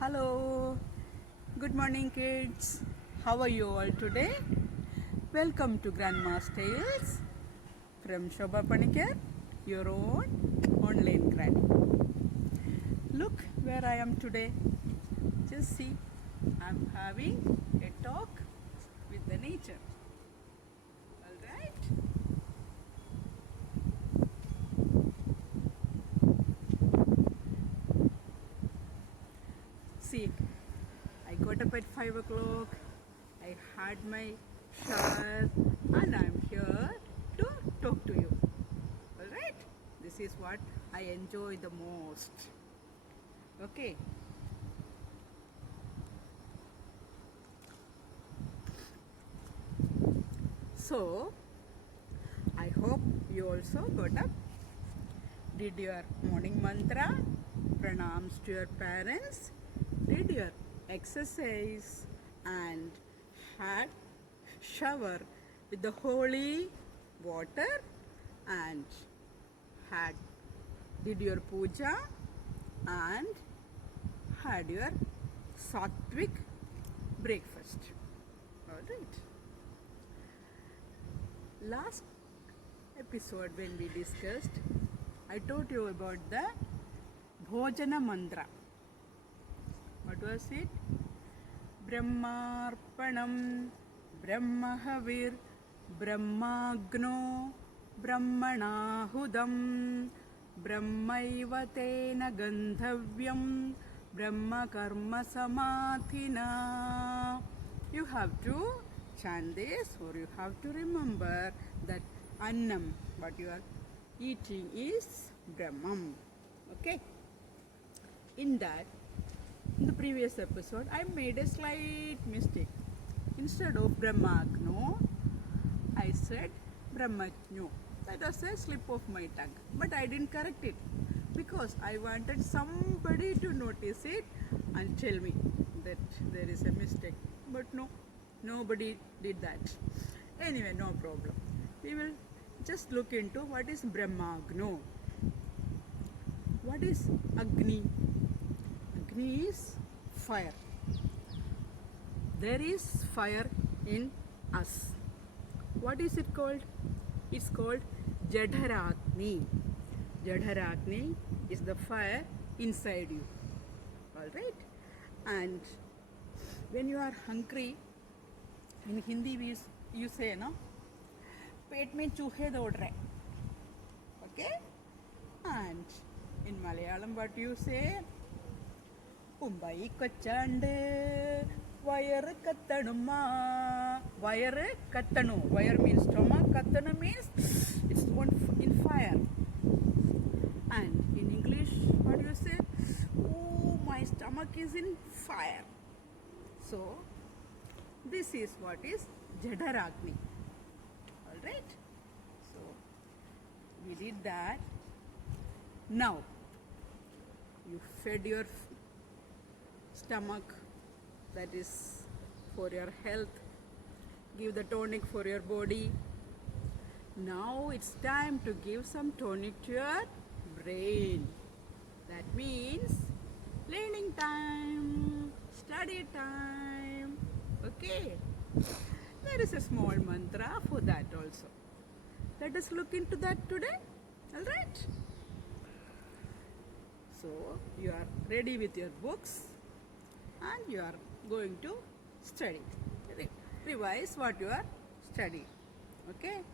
Hello, good morning, kids. How are you all today? Welcome to Grandma's Tales from Shobha Panikar, your own online granny. Look where I am today. Just see, I'm having a talk with the nature. Alright? See, I got up at 5 o'clock, I had my shower, and I'm here to talk to you. Alright? This is what I enjoy the most. Okay? So, I hope you also got up, did your morning mantra, pranams to your parents, did your exercise, and had shower with the holy water, and had did your puja and had your sattvic breakfast. All right. Last episode when we discussed, I told you about the Bhojana mantra. What was it? Brahmarpanam, Brahmahavir, Brahmagno, Brahmanahudam, Brahmaiva tena gandhavyam, Brahma karma samathina. You have to chant this, or you have to remember that annam, what you are eating, is Brahmam. Okay? In the previous episode, I made a slight mistake. Instead of Brahmagno, I said Brahmajno. That was a slip of my tongue. But I didn't correct it because I wanted somebody to notice it and tell me that there is a mistake. But no, nobody did that. Anyway, no problem. We will just look into what is Brahmagno. What is Agni? Agni is fire. There is fire in us. What is it called? It's called Jadharagni. Jadharagni is the fire inside you. Alright? And when you are hungry, in Hindi you say, no? पेट में चूहे दौड़ रहे. Okay? And in Malayalam, what you say? Umbai kochande, vayar kattanuma. Vayar kattanu. Vayar means stomach, kattanu means it's one in fire. And in English, what you say? Oh, my stomach is in fire. So, this is what is Jadharagni. Alright? So, we did that. Now, you fed your stomach, that is for your health. Give the tonic for your body. Now it's time to give some tonic to your brain. That means learning time, study time. Okay? There is a small mantra for that also. Let us look into that today. Alright? So, you are ready with your books and you are going to study. Revise what you are studying. Okay?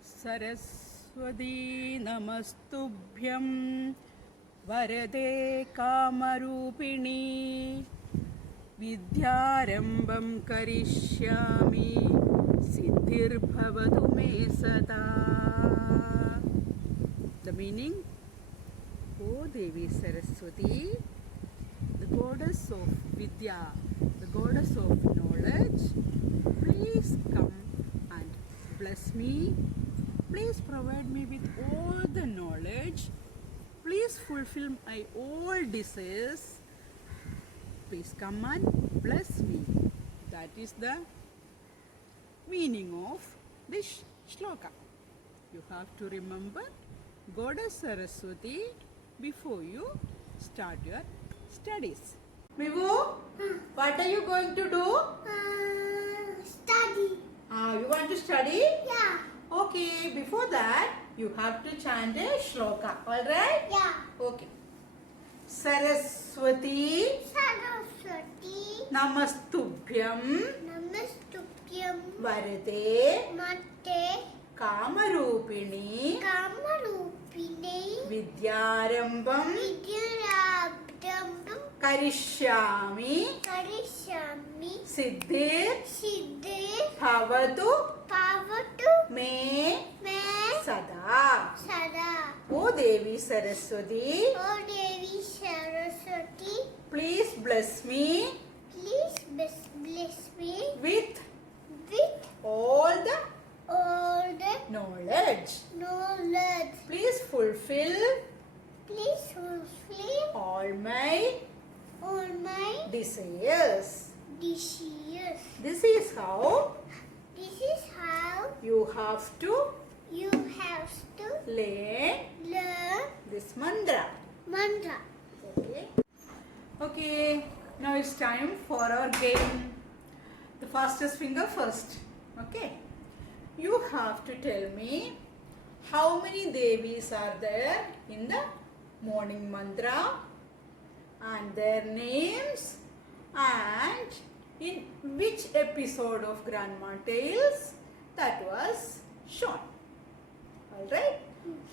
Saraswati namastubhyam varade kamarupini vidyarambam karishyami siddhirbhavatu me sada. The meaning: O Devi Saraswati, the goddess of Vidya, the goddess of knowledge, please come and bless me. Please provide me with all the knowledge. Please fulfill my all desires. Please come and bless me. That is the meaning of this shloka. You have to remember Goddess Saraswati before you start your studies. Mivu, what are you going to do? Study. You want to study? Yeah. Okay, before that, you have to chant a shloka. Alright? Yeah. Okay. Saraswati Saraswati. Namastubhyam Namastupyam. Varate Mate. Kamarupini Kamarupine. Vidyarambam Vidyarabdambam. Karishyami Karishami. Siddhir Siddhe. Bhavatu Pavatu. Me Me. Sada. Sada. O Devi Saraswati, O Devi Saraswati. please bless me Please bless me with with all the all the knowledge. knowledge. Please fulfill Please fulfill all my all my desires. desires. This is how This is how you have to you have to learn learn this mantra. mantra. Okay. Okay, now it's time for our game. The fastest finger first. Okay. You have to tell me how many Devis are there in the morning mantra and their names and in which episode of Grandma Tales that was shown. Alright?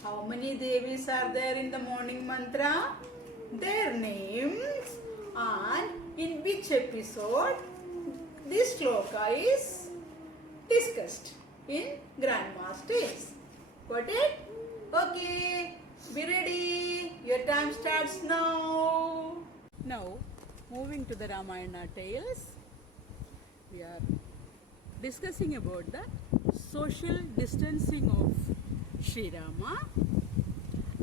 How many Devis are there in the morning mantra? Their names and in which episode this shloka is discussed in Grandma's Tales. Got it? Okay. Be ready. Your time starts now. Now, moving to the Ramayana Tales, we are discussing about the social distancing of Sri Rama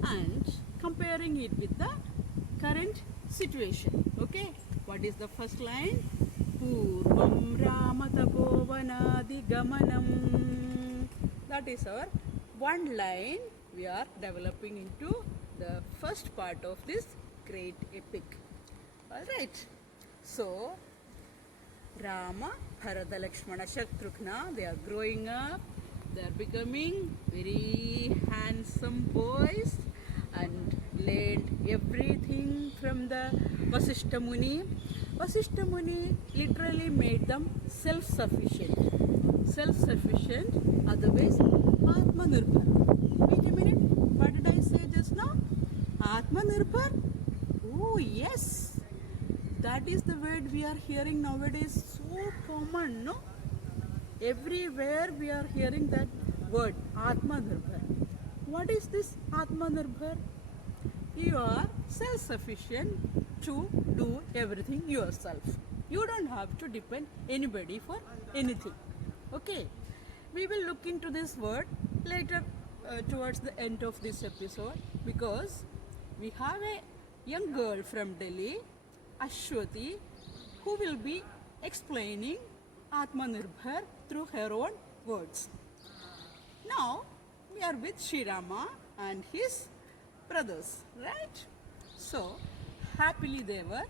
and comparing it with the current situation. Okay, what is the first line? Purvam Ramatapovanadi Gamanam. That is our one line we are developing into the first part of this great epic. Alright, so Rama, Bharata, Lakshmana, Shatrughna, they are growing up, they are becoming very handsome boys and learned everything from the Vasishtha Muni. Vasishtha Muni literally made them self-sufficient. Self-sufficient, otherwise Atmanirbhar. Wait a minute, what did I say just now? Atmanirbhar? Oh yes, that is the word we are hearing nowadays, so common, no? Everywhere we are hearing that word, Atmanirbhar. What is this Atmanirbhar? You are self-sufficient to do everything yourself. You don't have to depend anybody for anything. Okay, we will look into this word later towards the end of this episode because we have a young girl from Delhi, Ashwati, who will be explaining Atmanirbhar through her own words. Now, we are with Sri Rama and his brothers, right? So, happily they were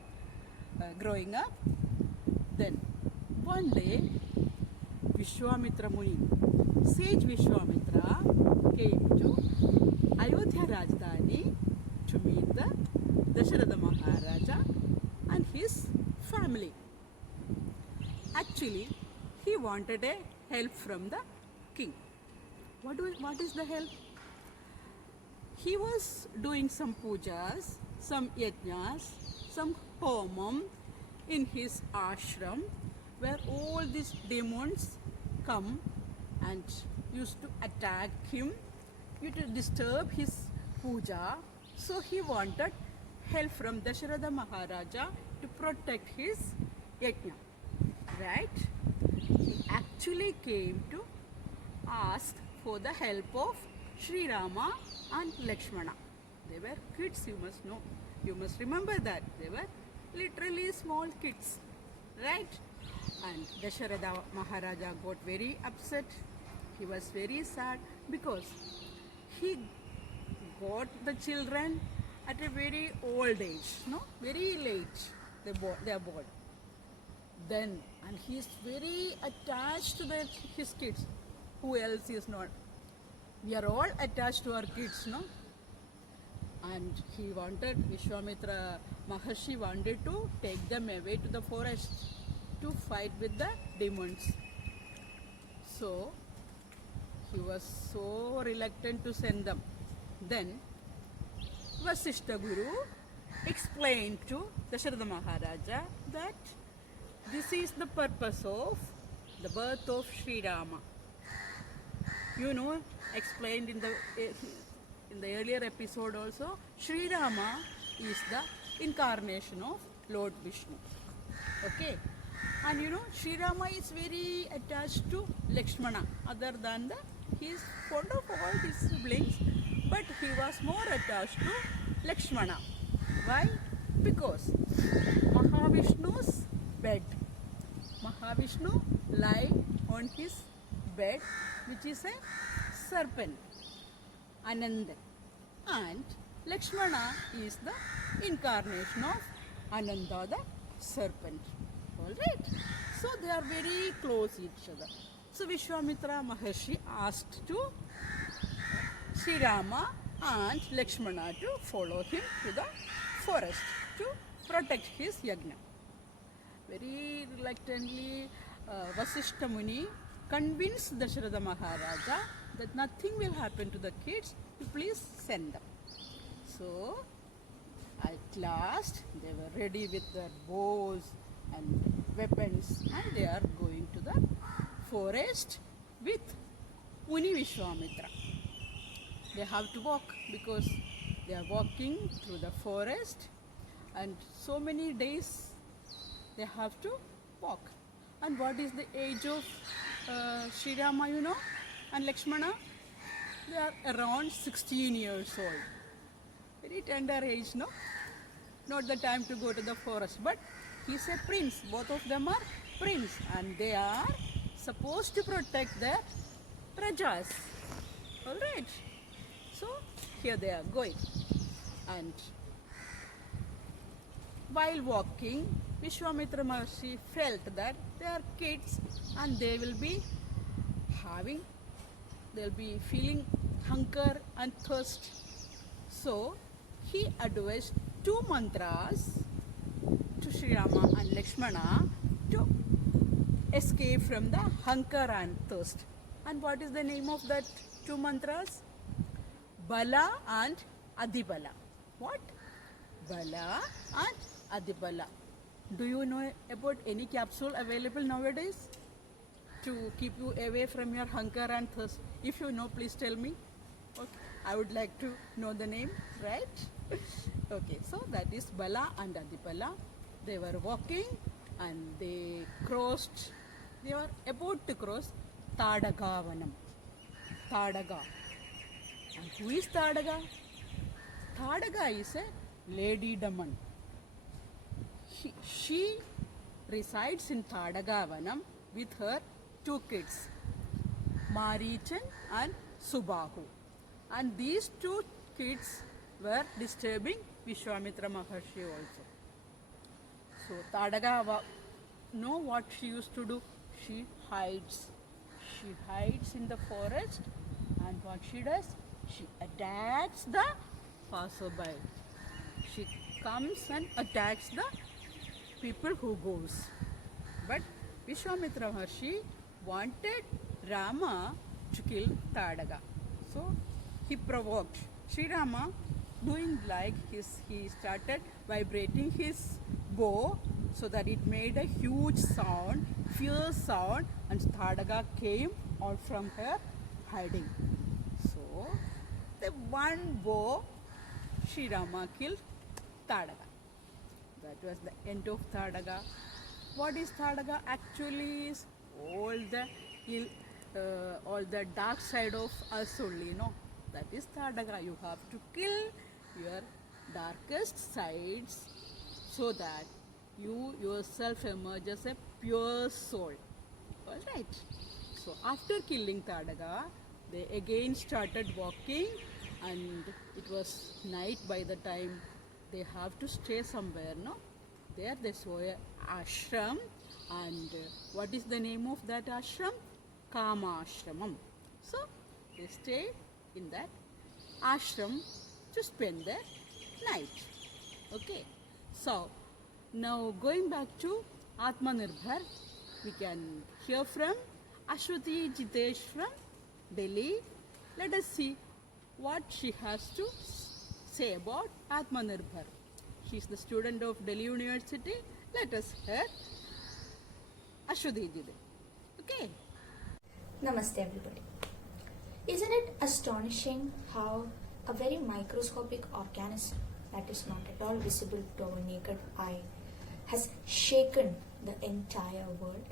growing up. Then, one day, Vishwamitra Muni, sage Vishwamitra, came to Ayodhya Rajdhani to meet the Dasharatha Maharaja and his family. Actually, he wanted a help from the king. What is the help? He was doing some pujas, some yajnas, some homam in his ashram where all these demons come and used to attack him, used to disturb his puja. So he wanted help from Dasharatha Maharaja to protect his yajna. Right? He actually came to ask for the help of Sri Rama and Lakshmana. They were kids, you must know. You must remember that. They were literally small kids. Right? And Dasharatha Maharaja got very upset. He was very sad because he got the children at a very old age, no? Very late. They are born. Then, and he is very attached to his kids. Who else is not? We are all attached to our kids, no? And he wanted, Vishwamitra Maharshi wanted to take them away to the forest to fight with the demons. So, he was so reluctant to send them. Then, Vasishta Guru explained to Dasharatha Maharaja that this is the purpose of the birth of Sri Rama. You know, explained in the earlier episode also, Sri Rama is the incarnation of Lord Vishnu. Okay, and you know, Sri Rama is very attached to Lakshmana. Other than he is fond of all his siblings, but he was more attached to Lakshmana. Why? Because Mahavishnu's bed. Mahavishnu lie on his bed, which is a serpent, Ananda. And Lakshmana is the incarnation of Ananda, the serpent. Alright? So they are very close each other. So Vishwamitra Maharshi asked to Sri Rama and Lakshmana to follow him to the forest to protect his yagna. Very reluctantly, Vasishta Muni convinced Dasharatha Maharaja that nothing will happen to the kids, you please send them. So, at last, they were ready with their bows and weapons, and they are going to the forest with Muni Vishwamitra. They have to walk because they are walking through the forest, and so many days they have to walk. And what is the age of Sri Rama, you know, and Lakshmana? They are around 16 years old. Very tender age, no? Not the time to go to the forest, but he's a prince. Both of them are prince, and they are supposed to protect their prajas. All right. So here they are going, and while walking, Vishwamitra Maharshi felt that they are kids and they will be feeling hunger and thirst. So he advised 2 mantras to Sri Rama and Lakshmana to escape from the hunger and thirst. And what is the name of that 2 mantras? Bala and Adibala. What? Bala and Adibala. Do you know about any capsule available nowadays to keep you away from your hunger and thirst? If you know, please tell me. Okay. I would like to know the name, right? Okay, so that is Bala and Adibala. They were walking and they were about to cross Tadagavanam. Tadaga. And who is Tadaga? Tadaga is a lady demon. She resides in Tadagavanam with her 2 kids, Marichan and Subahu. And these 2 kids were disturbing Vishwamitra Maharshi also. So Tadaga, know what she used to do? She hides. She hides in the forest, and what she does? She attacks the passerby. She comes and attacks the people who goes. But Vishwamitra Maharshi wanted Rama to kill Tadaga. So he provoked Sri Rama, doing like he started vibrating his bow so that it made a huge sound, fierce sound, and Tadaga came out from her hiding. So the one bow, Sri Rama killed Tadaga. That was the end of Tadaga. What is Tadaga? Actually is all the dark side of us only, no? That is Tadaga. You have to kill your darkest sides so that you yourself emerge as a pure soul. Alright. So after killing Tadaga, they again started walking, and it was night by the time they have to stay somewhere, no? there they saw a ashram, and what is the name of that ashram? Kama Ashramam. So they stayed in that ashram to spend their night. Okay, so now going back to Atmanirbhar, we can hear from Ashwati Jitesh from Delhi. Let us see what she has to say about Atmanirbhar. She is the student of Delhi University. Let us hear Ashwati Jitesh. Okay. Namaste everybody. Isn't it astonishing how a very microscopic organism that is not at all visible to our naked eye has shaken the entire world?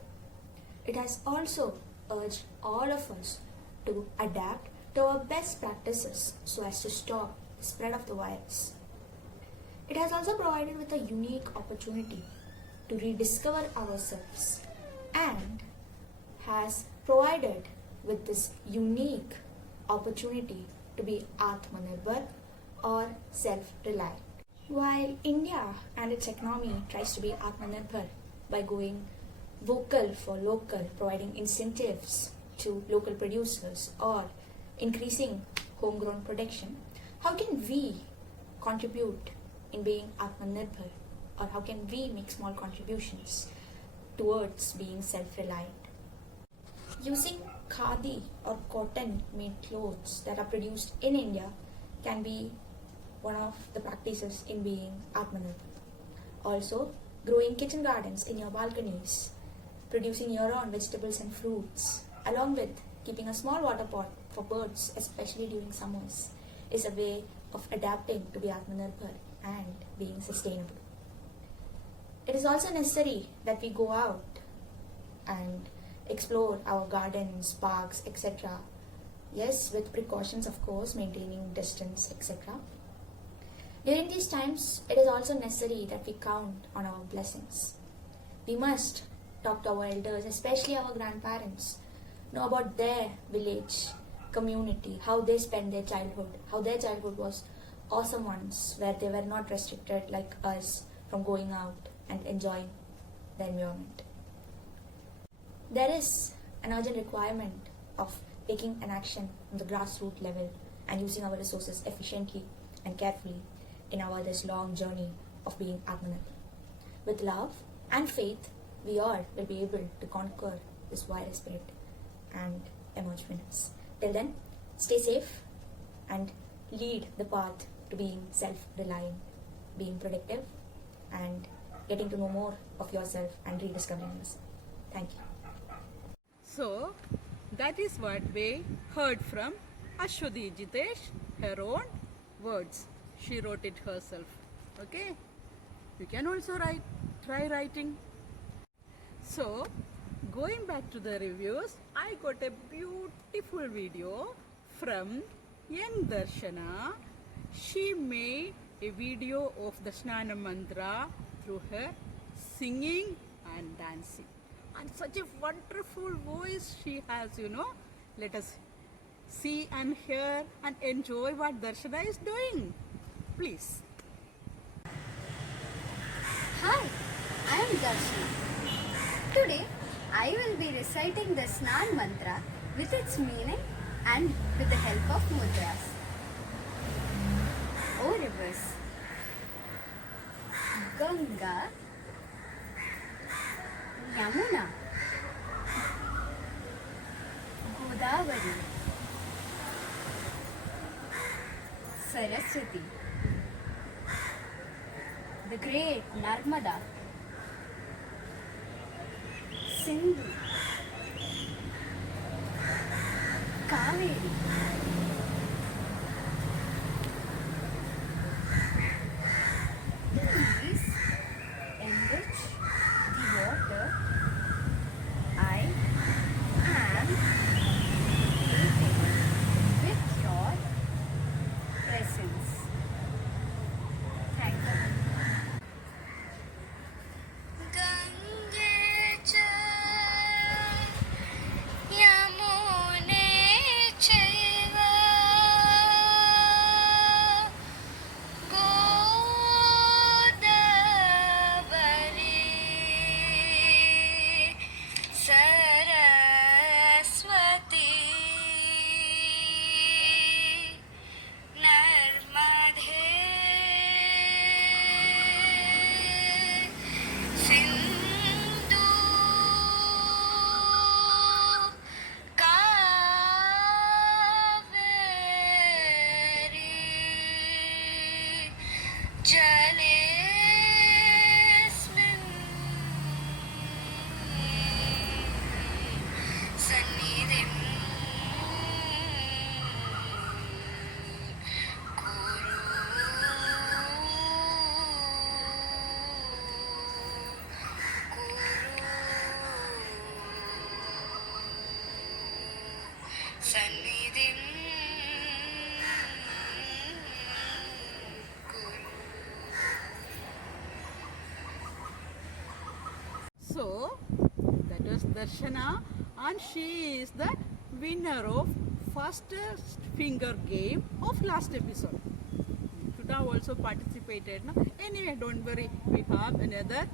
It has also urged all of us to adapt to our best practices so as to stop the spread of the virus. It has also provided with a unique opportunity to rediscover ourselves and has provided with this unique opportunity to be Atmanirbhar or self-reliant. While India and its economy tries to be Atmanirbhar by going vocal for local, providing incentives to local producers or increasing homegrown production, how can we contribute in being Atmanirbhar, or how can we make small contributions towards being self-reliant? Using khadi or cotton made clothes that are produced in India can be one of the practices in being Atmanirbhar. Also, growing kitchen gardens in your balconies, producing your own vegetables and fruits, along with keeping a small water pot for birds, especially during summers, is a way of adapting to be Atmanirbhar and being sustainable. It is also necessary that we go out and explore our gardens, parks, etc. Yes, with precautions, of course, maintaining distance, etc. During these times, it is also necessary that we count on our blessings. We must talk to our elders, especially our grandparents, know about their village, community, how they spent their childhood, how their childhood was awesome ones, where they were not restricted like us from going out and enjoying the environment. There is an urgent requirement of taking an action on the grassroots level and using our resources efficiently and carefully in our this long journey of being Atmanirbhar. With love and faith, we all will be able to conquer this virus spread and emerge winners. Till then, stay safe and lead the path to being self-reliant, being productive, and getting to know more of yourself and rediscovering yourself. Thank you. So that is what we heard from Ashwati Jitesh, her own words. She wrote it herself. Okay? You can also try writing. So, going back to the reviews, I got a beautiful video from young Darshana. She made a video of the Snana Mantra through her singing and dancing. And such a wonderful voice she has, Let us see and hear and enjoy what Darshana is doing. Please. Hi, I am Darshana. Today, I will be reciting the Snan Mantra with its meaning and with the help of mudras. O rivers, Ganga, Yamuna, Godavari, Saraswati, the great Narmada, Sindhu, Kaveri, these enrich the water I am creating with your presence. Thank you. Gange cha Yamune chaiva So that was Darshana, and she is the winner of first finger game of last episode. Should have also participated. No? Anyway, don't worry, we have another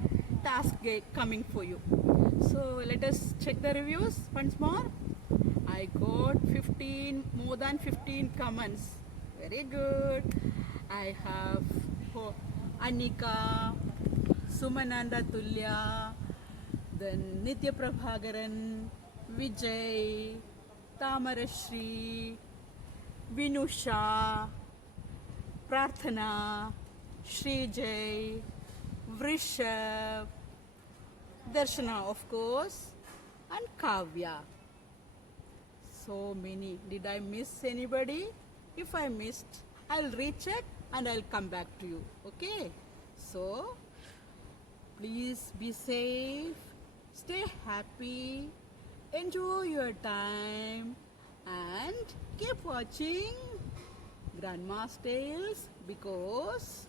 task coming for you. So let us check the reviews once more. I got more than 15 comments. Very good. I have Anika, Sumananda Tulya, then Nitya Prabhagaran, Vijay, Tamarashri, Vinusha, Prarthana, Srijay, Vrishav, Darshana of course, and Kavya. So many. Did I miss anybody? If I missed, I'll recheck and I'll come back to you. Okay? So, please be safe, stay happy, enjoy your time, and keep watching Grandma's Tales because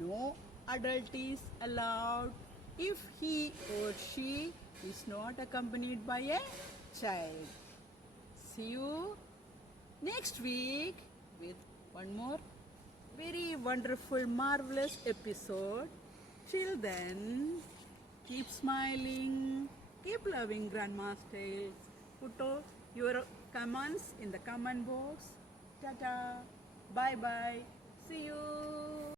no adult is allowed if he or she is not accompanied by a child. See you next week with one more very wonderful, marvelous episode. Till then, keep smiling, keep loving Grandma's Tales. Put all your comments in the comment box. Ta-ta. Bye-bye. See you.